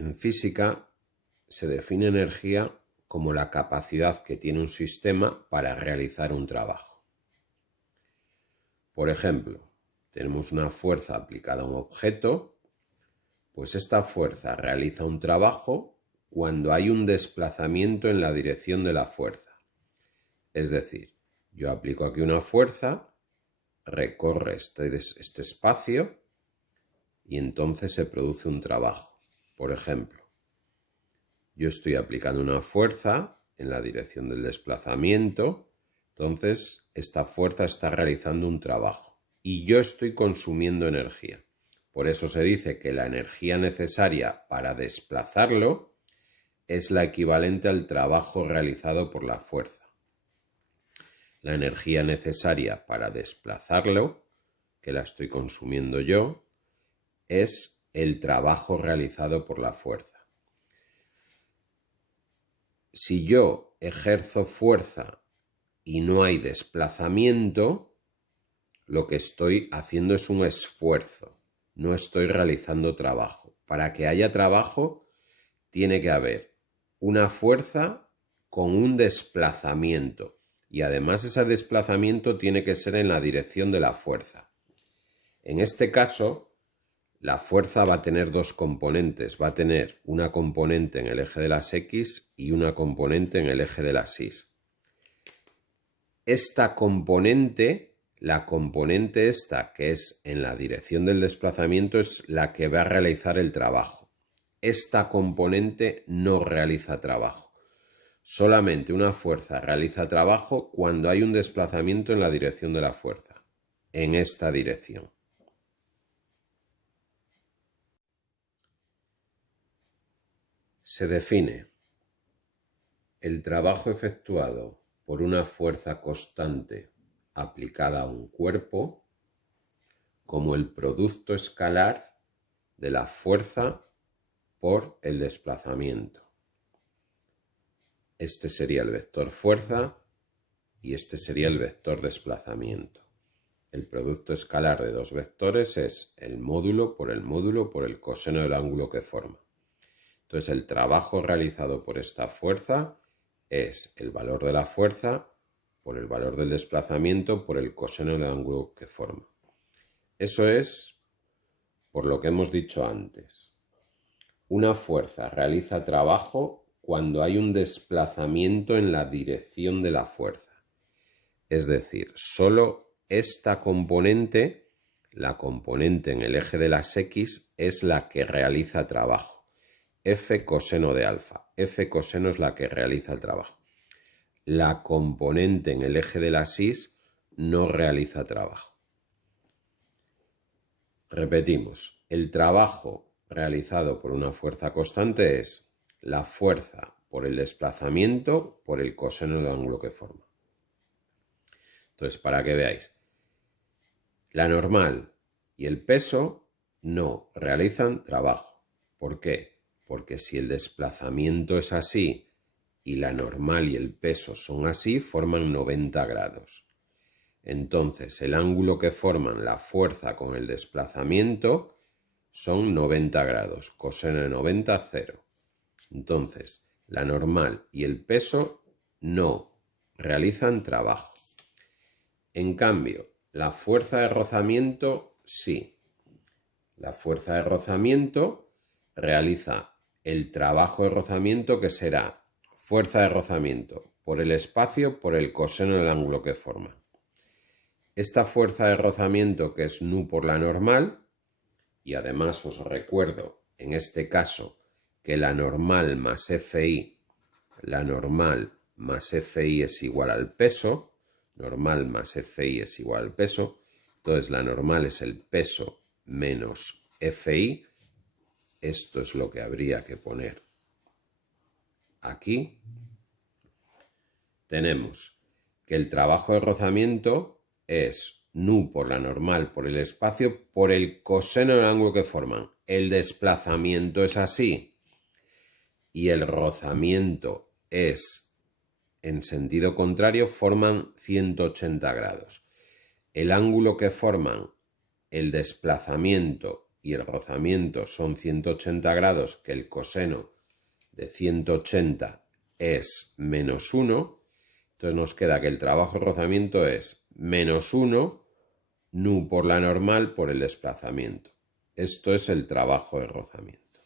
En física se define energía como la capacidad que tiene un sistema para realizar un trabajo. Por ejemplo, tenemos una fuerza aplicada a un objeto, pues esta fuerza realiza un trabajo cuando hay un desplazamiento en la dirección de la fuerza. Es decir, yo aplico aquí una fuerza, recorre este espacio y entonces se produce un trabajo. Por ejemplo, yo estoy aplicando una fuerza en la dirección del desplazamiento, entonces esta fuerza está realizando un trabajo y yo estoy consumiendo energía. Por eso se dice que la energía necesaria para desplazarlo es la equivalente al trabajo realizado por la fuerza. La energía necesaria para desplazarlo, que la estoy consumiendo yo, es el trabajo realizado por la fuerza. Si yo ejerzo fuerza y no hay desplazamiento, lo que estoy haciendo es un esfuerzo, no estoy realizando trabajo. Para que haya trabajo, tiene que haber una fuerza con un desplazamiento y además ese desplazamiento tiene que ser en la dirección de la fuerza. En este caso, la fuerza va a tener dos componentes, va a tener una componente en el eje de las X y una componente en el eje de las Y. Esta componente, la componente esta que es en la dirección del desplazamiento, es la que va a realizar el trabajo. Esta componente no realiza trabajo. Solamente una fuerza realiza trabajo cuando hay un desplazamiento en la dirección de la fuerza, en esta dirección. Se define el trabajo efectuado por una fuerza constante aplicada a un cuerpo como el producto escalar de la fuerza por el desplazamiento. Este sería el vector fuerza y este sería el vector desplazamiento. El producto escalar de dos vectores es el módulo por el coseno del ángulo que forma. Entonces el trabajo realizado por esta fuerza es el valor de la fuerza por el valor del desplazamiento por el coseno del ángulo que forma. Eso es por lo que hemos dicho antes. Una fuerza realiza trabajo cuando hay un desplazamiento en la dirección de la fuerza. Es decir, solo esta componente, la componente en el eje de las X, es la que realiza trabajo. F coseno de alfa. F coseno es la que realiza el trabajo. La componente en el eje de las Y no realiza trabajo. Repetimos, el trabajo realizado por una fuerza constante es la fuerza por el desplazamiento por el coseno del ángulo que forma. Entonces, para que veáis, la normal y el peso no realizan trabajo. ¿Por qué? Porque si el desplazamiento es así y la normal y el peso son así, forman 90 grados. Entonces, el ángulo que forman la fuerza con el desplazamiento son 90 grados. Coseno de 90, 0. Entonces, la normal y el peso no realizan trabajo. En cambio, la fuerza de rozamiento sí. La fuerza de rozamiento realiza el trabajo de rozamiento, que será fuerza de rozamiento por el espacio por el coseno del ángulo que forma. Esta fuerza de rozamiento, que es nu por la normal, y además os recuerdo en este caso que la normal más Fi es igual al peso, normal más Fi es igual al peso, entonces la normal es el peso menos Fi, esto es lo que habría que poner aquí. Tenemos que el trabajo de rozamiento es nu por la normal por el espacio por el coseno del ángulo que forman. El desplazamiento es así y el rozamiento es en sentido contrario, forman 180 grados. El ángulo que forman el desplazamiento y el rozamiento son 180 grados, que el coseno de 180 es menos 1, entonces nos queda que el trabajo de rozamiento es menos 1 nu por la normal por el desplazamiento. Esto es el trabajo de rozamiento.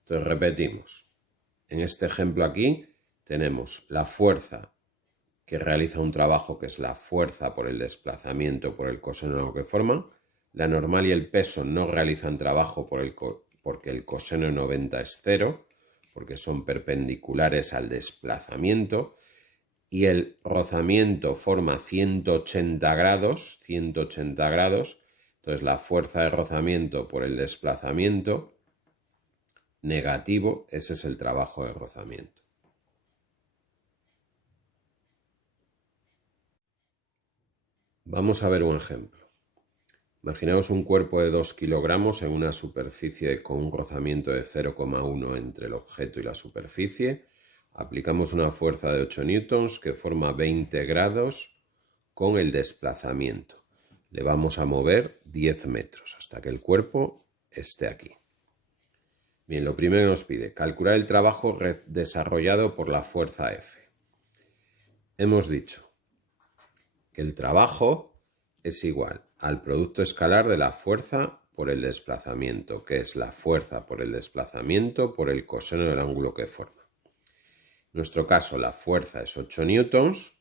Entonces repetimos. En este ejemplo aquí tenemos la fuerza que realiza un trabajo, que es la fuerza por el desplazamiento por el coseno de lo que forma. La normal y el peso no realizan trabajo porque el coseno de 90 es 0, porque son perpendiculares al desplazamiento. Y el rozamiento forma 180 grados, entonces la fuerza de rozamiento por el desplazamiento negativo, ese es el trabajo de rozamiento. Vamos a ver un ejemplo. Imaginaos un cuerpo de 2 kilogramos en una superficie con un rozamiento de 0,1 entre el objeto y la superficie. Aplicamos una fuerza de 8 newtons que forma 20 grados con el desplazamiento. Le vamos a mover 10 metros hasta que el cuerpo esté aquí. Bien, lo primero que nos pide, calcular el trabajo desarrollado por la fuerza F. Hemos dicho que el trabajo es igual al producto escalar de la fuerza por el desplazamiento, que es la fuerza por el desplazamiento por el coseno del ángulo que forma. En nuestro caso, la fuerza es 8 newtons,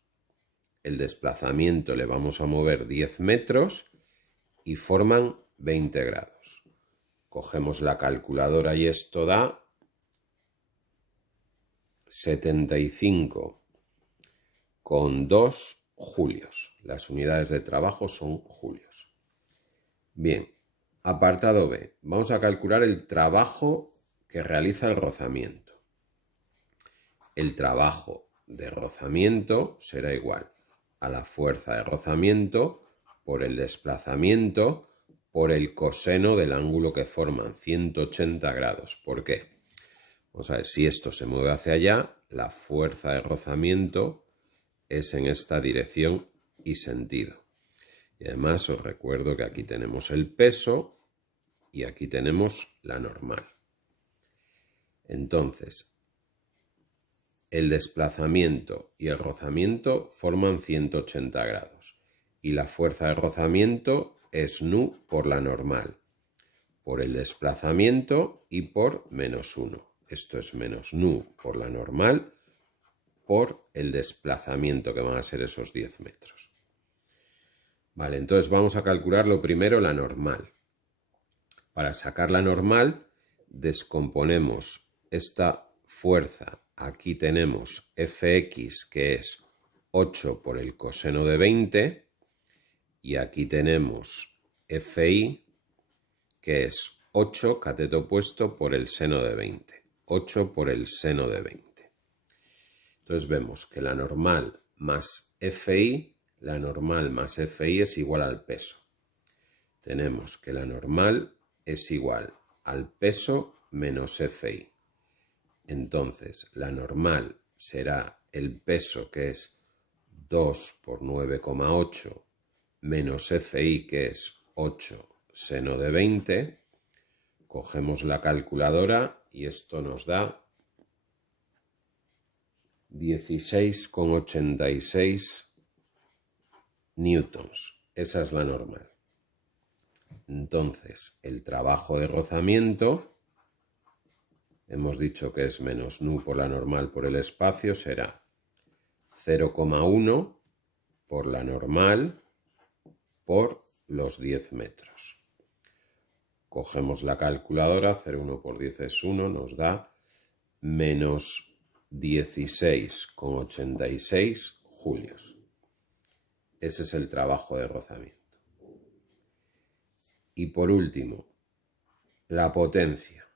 el desplazamiento le vamos a mover 10 metros y forman 20 grados. Cogemos la calculadora y esto da 75,2 julios. Las unidades de trabajo son julios. Bien, apartado B. Vamos a calcular el trabajo que realiza el rozamiento. El trabajo de rozamiento será igual a la fuerza de rozamiento por el desplazamiento por el coseno del ángulo que forman, 180 grados. ¿Por qué? Vamos a ver, si esto se mueve hacia allá, la fuerza de rozamiento es en esta dirección y sentido. Y además os recuerdo que aquí tenemos el peso y aquí tenemos la normal. Entonces, el desplazamiento y el rozamiento forman 180 grados. Y la fuerza de rozamiento es nu por la normal, por el desplazamiento y por menos 1. Esto es menos nu por la normal por el desplazamiento, que van a ser esos 10 metros. Vale, entonces vamos a calcular lo primero la normal. Para sacar la normal, descomponemos esta fuerza. Aquí tenemos Fx, que es 8 por el coseno de 20, y aquí tenemos Fi, que es 8, cateto opuesto, por el seno de 20. 8 por el seno de 20. Entonces vemos que la normal más Fi, la normal más Fi es igual al peso. Tenemos que la normal es igual al peso menos Fi. Entonces la normal será el peso, que es 2 por 9,8 menos Fi, que es 8 seno de 20. Cogemos la calculadora y esto nos da 16,86 newtons. Esa es la normal. Entonces, el trabajo de rozamiento, hemos dicho que es menos nu por la normal por el espacio, será 0,1 por la normal por los 10 metros. Cogemos la calculadora, 0,1 por 10 es 1, nos da menos 16,86 julios. Ese es el trabajo de rozamiento. Y por último, la potencia.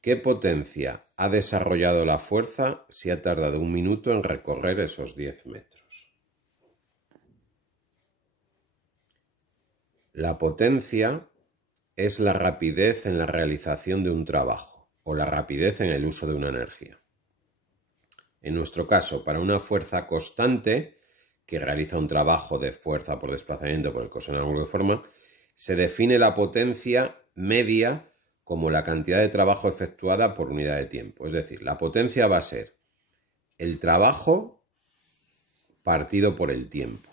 ¿Qué potencia ha desarrollado la fuerza si ha tardado 1 minuto en recorrer esos 10 metros? La potencia es la rapidez en la realización de un trabajo o la rapidez en el uso de una energía. En nuestro caso, para una fuerza constante que realiza un trabajo de fuerza por desplazamiento por el coseno del ángulo de forma, Se define la potencia media como la cantidad de trabajo efectuada por unidad de tiempo. Es decir, la potencia va a ser el trabajo partido por el tiempo.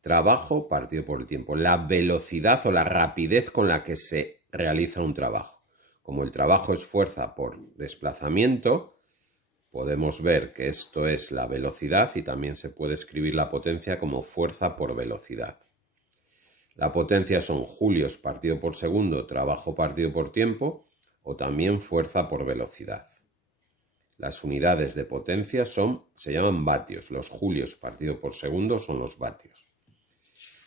Trabajo partido por el tiempo. La velocidad o la rapidez con la que se realiza un trabajo. Como el trabajo es fuerza por desplazamiento, podemos ver que esto es la velocidad y también se puede escribir la potencia como fuerza por velocidad. La potencia son julios partido por segundo, trabajo partido por tiempo, o también fuerza por velocidad. Las unidades de potencia se llaman vatios. Los julios partido por segundo son los vatios.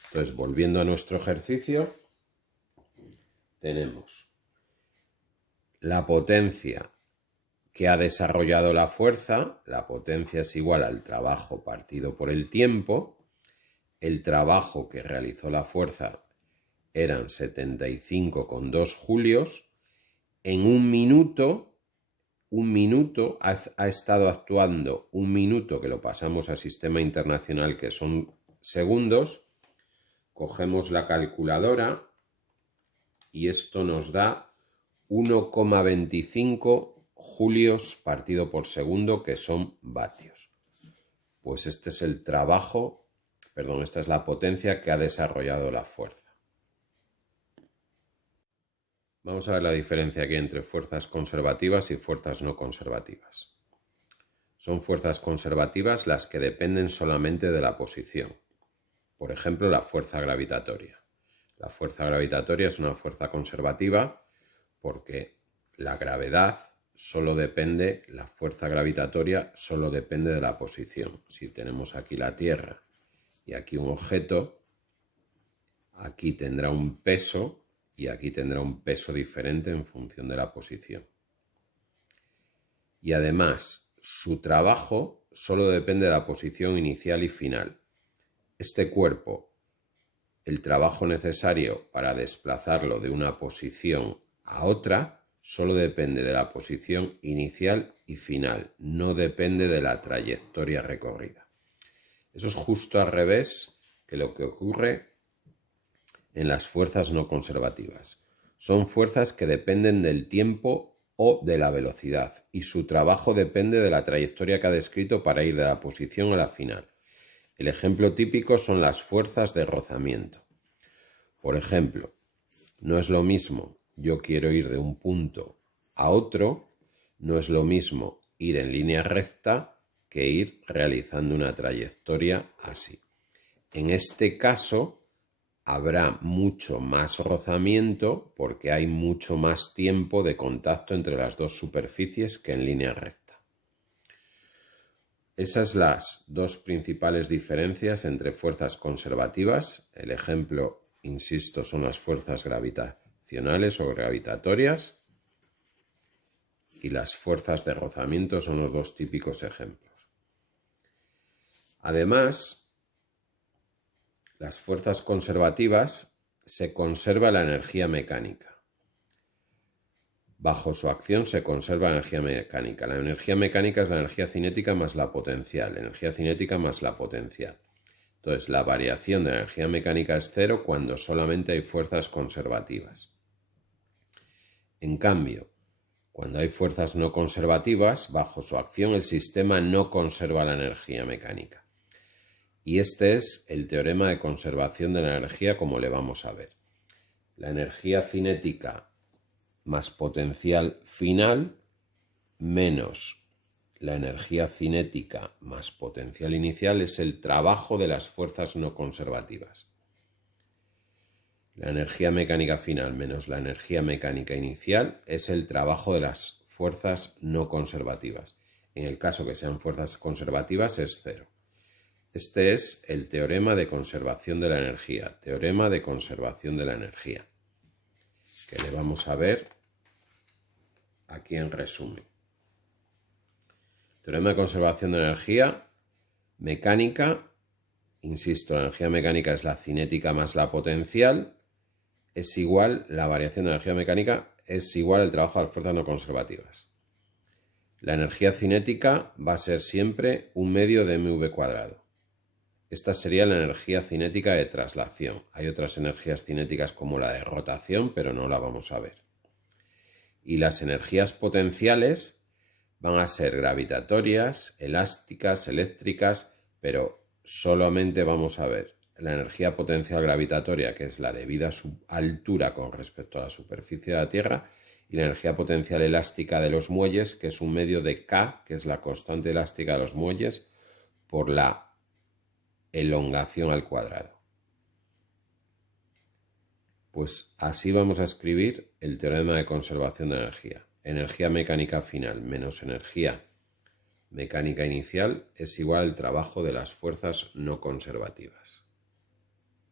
Entonces, volviendo a nuestro ejercicio, tenemos la potencia que ha desarrollado la fuerza. La potencia es igual al trabajo partido por el tiempo. El trabajo que realizó la fuerza eran 75,2 julios. En un minuto ha estado actuando un minuto, que lo pasamos a sistema internacional, que son segundos. Cogemos la calculadora y esto nos da 1,25 julios partido por segundo, que son vatios. Pues este es el trabajo. Esta es la potencia que ha desarrollado la fuerza. Vamos a ver la diferencia que hay entre fuerzas conservativas y fuerzas no conservativas. Son fuerzas conservativas las que dependen solamente de la posición. Por ejemplo, la fuerza gravitatoria. La fuerza gravitatoria es una fuerza conservativa porque la gravedad la fuerza gravitatoria solo depende de la posición. Si tenemos aquí la Tierra y aquí un objeto, aquí tendrá un peso y aquí tendrá un peso diferente en función de la posición. Y además, su trabajo solo depende de la posición inicial y final. Este cuerpo, el trabajo necesario para desplazarlo de una posición a otra, solo depende de la posición inicial y final, no depende de la trayectoria recorrida. Eso es justo al revés que lo que ocurre en las fuerzas no conservativas. Son fuerzas que dependen del tiempo o de la velocidad y su trabajo depende de la trayectoria que ha descrito para ir de la posición a la final. El ejemplo típico son las fuerzas de rozamiento. Por ejemplo, no es lo mismo yo quiero ir de un punto a otro, no es lo mismo ir en línea recta que ir realizando una trayectoria así. En este caso habrá mucho más rozamiento porque hay mucho más tiempo de contacto entre las dos superficies que en línea recta. Esas las dos principales diferencias entre fuerzas conservativas. El ejemplo, insisto, son las fuerzas gravitacionales o gravitatorias, y las fuerzas de rozamiento son los dos típicos ejemplos. Además, las fuerzas conservativas se conserva la energía mecánica. Bajo su acción se conserva la energía mecánica. La energía mecánica es la energía cinética más la potencial. Energía cinética más la potencial. Entonces, la variación de la energía mecánica es cero cuando solamente hay fuerzas conservativas. En cambio, cuando hay fuerzas no conservativas, bajo su acción el sistema no conserva la energía mecánica. Y este es el teorema de conservación de la energía, como le vamos a ver. La energía cinética más potencial final menos la energía cinética más potencial inicial es el trabajo de las fuerzas no conservativas. La energía mecánica final menos la energía mecánica inicial es el trabajo de las fuerzas no conservativas. En el caso que sean fuerzas conservativas es cero. Este es el teorema de conservación de la energía. Teorema de conservación de la energía, que le vamos a ver aquí en resumen. Teorema de conservación de la energía mecánica. Insisto, la energía mecánica es la cinética más la potencial. Es igual, la variación de la energía mecánica es igual al trabajo de las fuerzas no conservativas. La energía cinética va a ser siempre un medio de mv². Esta sería la energía cinética de traslación. Hay otras energías cinéticas como la de rotación, pero no la vamos a ver. Y las energías potenciales van a ser gravitatorias, elásticas, eléctricas, pero solamente vamos a ver la energía potencial gravitatoria, que es la debida a su altura con respecto a la superficie de la Tierra, y la energía potencial elástica de los muelles, que es un medio de K, que es la constante elástica de los muelles, por la elongación al cuadrado. Pues así vamos a escribir el teorema de conservación de energía. Energía mecánica final menos energía mecánica inicial es igual al trabajo de las fuerzas no conservativas.